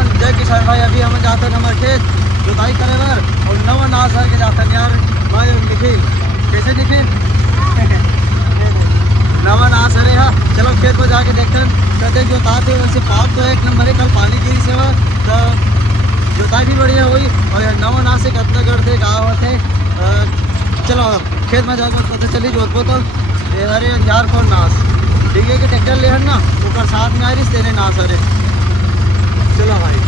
किसान, जय किसान भाई। अभी हम जाते हैं हमारे खेत जुताई करे बर और नवा नाश हर के जाते हैं यार भाई निखिल। कैसे निखिल? नवा नाश हरे हा। चलो खेत में जाके देखते हैं कहते जोताते वैसे पाप तो एक नंबर है। कल पानी गिरी से तो जोताई भी बढ़िया हुई और नवा नाश से कितना करते गाँव होते। चलो खेत में जाकर पता चली जोतबो तो अरे यार कौन नाश ठीक है कि ट्रैक्टर ले ना ऊपर साथ में आ रही तेरे नाश हरे। चलो भाई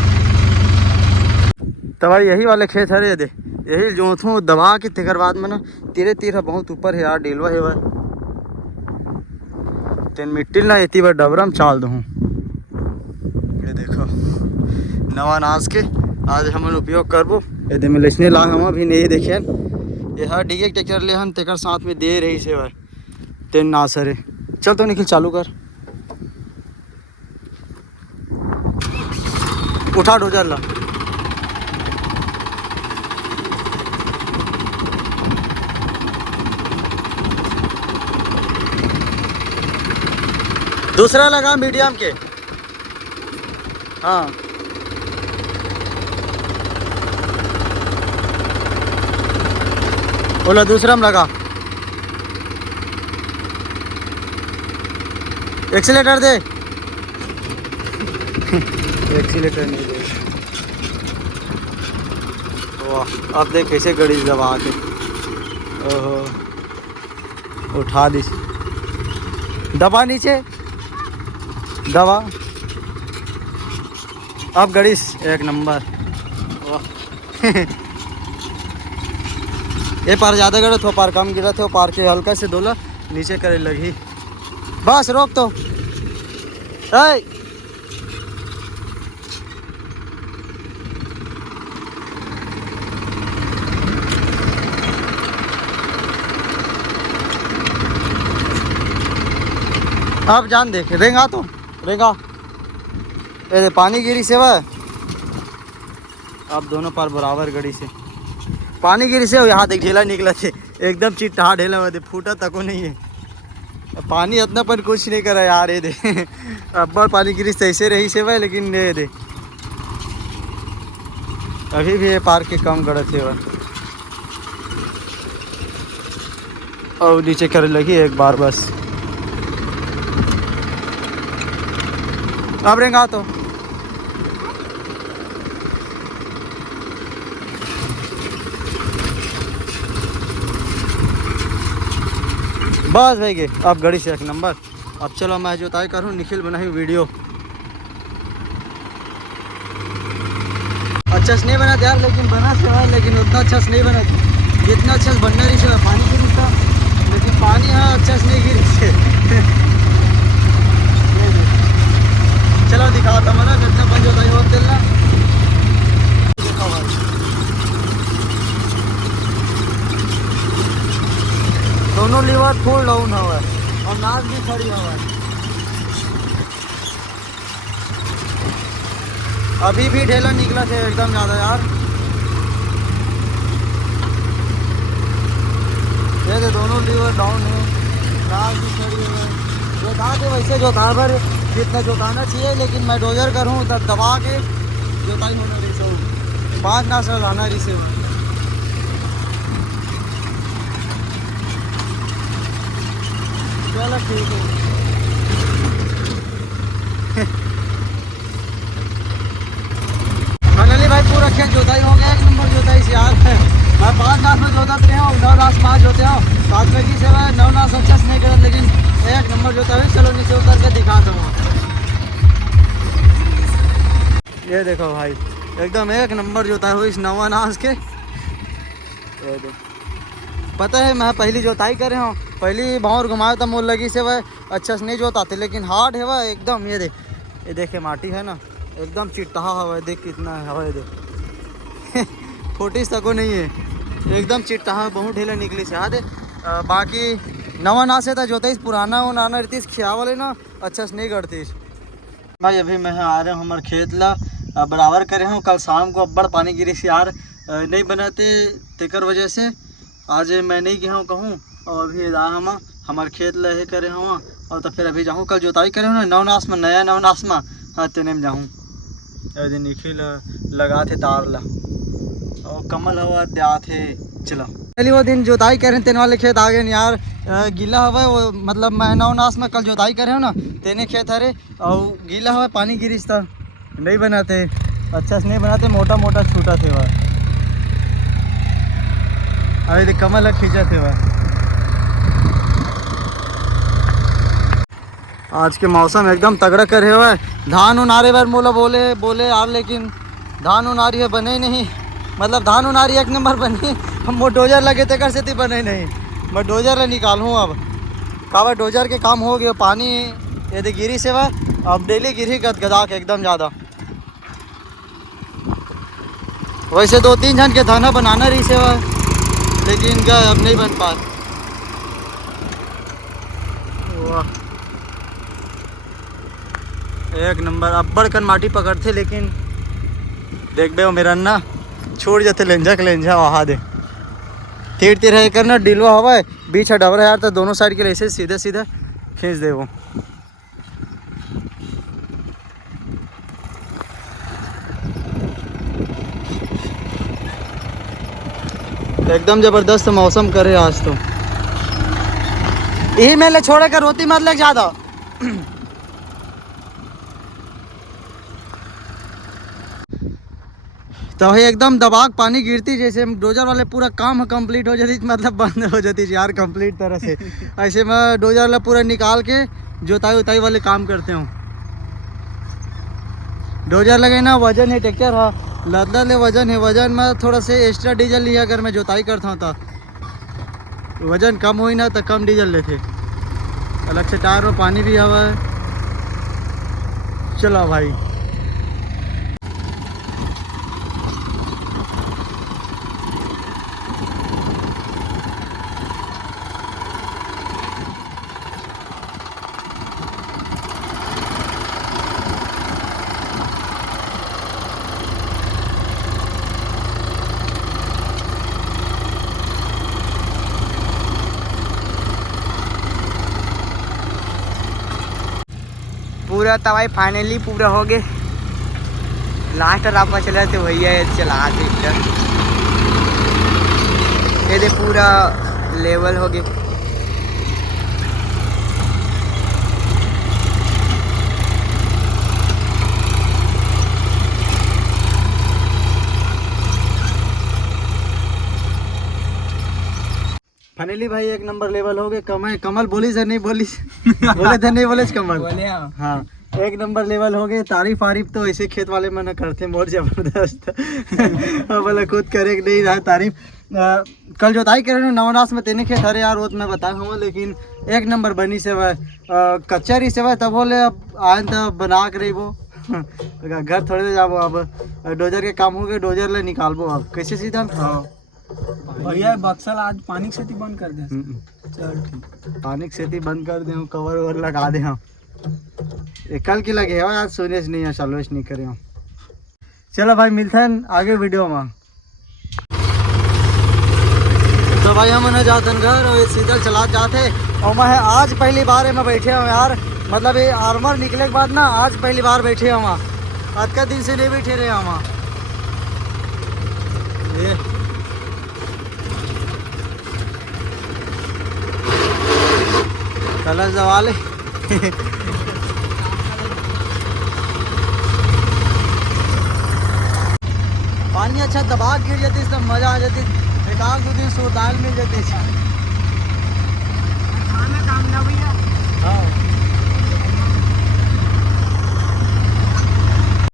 तो भाई यही वाले खेत हरे दे यही जोथू दबा के तेकर बाद में ना तीरे तीर बहुत ऊपर है यार डेलवा है वह तेन मिट्टी ना इतनी बार डबरम चाल दूँ। ये देखो नवा नाश के आज हम उपयोग करबो यदि में लेसने ला हम भी नहीं देखे ये हर डीगे ट्रैक्टर ले हम तेकर साथ में दे रही से भाई तेन नाश हरे। चल तो निखिल चालू कर उठा डोजर ला। दूसरा लगा मीडियम के। हाँ बोला दूसरा में लगा। एक्सीलेटर दे। एक्सीलेटर नहीं दे। वाह अब देख कैसे गड़ी दबा के ओहो उठा दी दबा नीचे दबा। अब गड़ीस एक नंबर। वाह ये पार ज़्यादा गड़ा थो पार कम गिरा थे पार के हल्का से दोला नीचे करे लगी बस रोक तो। अब जान दे रेंगा तो रेंगा ये पानी गिरी से वह अब दोनों पार बराबर गड़ी से पानी गिरी से यहाँ देख ढेला निकला थे एकदम चिट्टा ढेला हुआ फूटा तक नहीं है। पानी इतना पर कुछ नहीं करा यार ये दे अब पानी गिरी से ऐसे रही से वह लेकिन ये दे अभी भी ये पार के कम गड़त है वह और नीचे कर लगी एक बार बस। अब रेंगा तो बस भाई गए अब गड़ी से एक नंबर। अब चलो मैं जोताई करूँ निखिल बनाई वीडियो अच्छा से नहीं बना यार लेकिन बना से है लेकिन उतना अच्छा से नहीं बना जितना अच्छा से बनना रही से पानी गिरी था लेकिन पानी हाँ अच्छा से नहीं गिरी से। चलो दिखाओ तुम्हारा कितना बन जोताई हो तेलना दिखाओ भाई। दोनों लीवर फुल डाउन हुआ है और नाक भी खड़ी हुआ है। अभी भी ढेला निकला थे एकदम ज़्यादा यार। ये तो दोनों लीवर डाउन है नाक भी खड़ी हुआ है। जोता के वैसे जोता भर जितना जोताना चाहिए लेकिन मैं डोजर करूँ तब दबा के जोताई होना रही से 5 नाश लाना रही से। चलो ठीक है फाइनली भाई पूरा खेत जोताई हो गया एक नंबर जोताई से यार। मैं 5 नाश में जोता रहे हूँ 9 नाश 5 जोते हूँ साथ में की सेवा 9 नाश अच्छा से नहीं कर लेकिन एक नंबर जोता है। चलो नीचे उतर के दिखा दूँ। ये देखो भाई एकदम एक नंबर जोताई हुई इस नवा नाश के। ये देखो पता है मैं पहली जोताई करे हूँ पहली भावर घुमाया था मोल लगी से वह अच्छा से नहीं जोताते लेकिन हार्ड है वह एकदम। ये देखे माटी है ना एकदम चिट्टा हवा देख कितना हवा देख फोटिस तक नहीं है एकदम चिट्टा बहुत ढेला निकली से। हाँ दे बाकी नवा नाश है था जोताई पुराना वो नाना रहती खिया वाले ना अच्छा से नहीं करती भाई। अभी मैं आ रहा हूँ हमारे खेत ला बराबर करे हूँ कल शाम को अब्बड़ पानी गिरी से यार नहीं बनाते तेकर वजह से आज मैं नहीं गया हूँ कहूँ और अभी हम हमारे खेत लहे करे हुआ और तो फिर अभी जाऊँ कल जोताई करे हूँ ना नवनाश में नया नवनाश में हाँ तेने में जाऊँ दिन निखिल लगा थे तार ला और कमल हवा द्या थे चला पहले वो दिन जोताई करें तेन वाले खेत आ गए यार गीला हवा वो मतलब महीना उनास में कल जोताई करे हो ना तेने खेत हरे और गीला हवा पानी गिरिश था नहीं बनाते अच्छा से नहीं बनाते मोटा मोटा छूटा थे वह अरे कमल खींचा थे वह। आज के मौसम एकदम तगड़ा करे हुआ है धान उनारे बार मोला बोले बोले यार लेकिन धान उनारी है बने ही नहीं मतलब धान उनारी एक नंबर बनी हम वो डोजर लगे थे कर से थी बने नहीं मैं डोजर ले निकालूँ अब कावा डोजर के काम हो गया पानी यदि गिरी से वह अब डेली गिरी गदगदा के एकदम ज़्यादा वैसे 2-3 जन के धाना बनाना रही से वह लेकिन क्या अब नहीं बन पा एक नंबर अब बड़कन माटी पकड़ते लेकिन देख बे मेरा ना छोड़ जाते लेंझा वहा दे तीर रह करना डिलवा हवा है बीच हटावरा यार तो दोनों साइड के लिए ऐसे सीधे सीधे खींच दे वो एकदम जबरदस्त मौसम करे आज तो यही मेले छोड़े कर रोती मत लग ज्यादा तो भाई एकदम दबाग पानी गिरती जैसे डोजर वाले पूरा काम कंप्लीट हो जाती मतलब बंद हो जाती यार कंप्लीट तरह से ऐसे मैं डोजर वाला पूरा निकाल के जोताई उताई वाले काम करते हूँ डोजर लगे ना वजन है ट्रैक्टर हाँ लदला ले वजन है वजन में थोड़ा से एक्स्ट्रा डीजल लिया अगर मैं जोताई करता हूँ तो वजन कम हुई ना तो कम डीजल लेते अलग से टायर में पानी भी हवा है चलो भाई पूरा तवाई फाइनली पूरा हो गए लास्ट रात चला तो भैया चला दे ये दे पूरा लेवल हो गए फाइनली भाई एक नंबर लेवल हो गए कमल बोली सर नहीं बोली बोले थे नहीं बोले कमल बोले हाँ एक नंबर लेवल हो गए तारीफ तो ऐसे खेत वाले में न करते बहुत जबरदस्त बोला खुद करे नहीं रहा तारीफ कल जोताई करे नवनास में तेने खेत हरे यार वो तो मैं बताया हूँ लेकिन एक नंबर बनी से वह कच्चा रही से वह तब बोले अब आए तब बना कर रही वो घर थोड़े दे जाबो अब डोजर के काम हो गए डोजर ले निकालबो अब कैसे सीधा भैया बक्सल आज पानी की खेती बंद कर दे चल ठीक पानी की खेती बंद कर दे कवर ववर लगा दे हम कल की लगे हो आज सोने से नहीं है चालू नहीं करे हम चलो भाई मिलते हैं आगे वीडियो में तो भाई हम ना जाते घर और सीधा चला जाते और मैं आज पहली बार में बैठे हूँ यार मतलब ये आर्मर निकले के बाद ना आज पहली बार बैठे हम आज का दिन से नहीं बैठे रहे हम ये कलर जवाले पानी अच्छा दबा गिर जाती सब मजा आ जाती एक आग 2 दिन सो दाल मिल जाती खाना काम ना भैया हाँ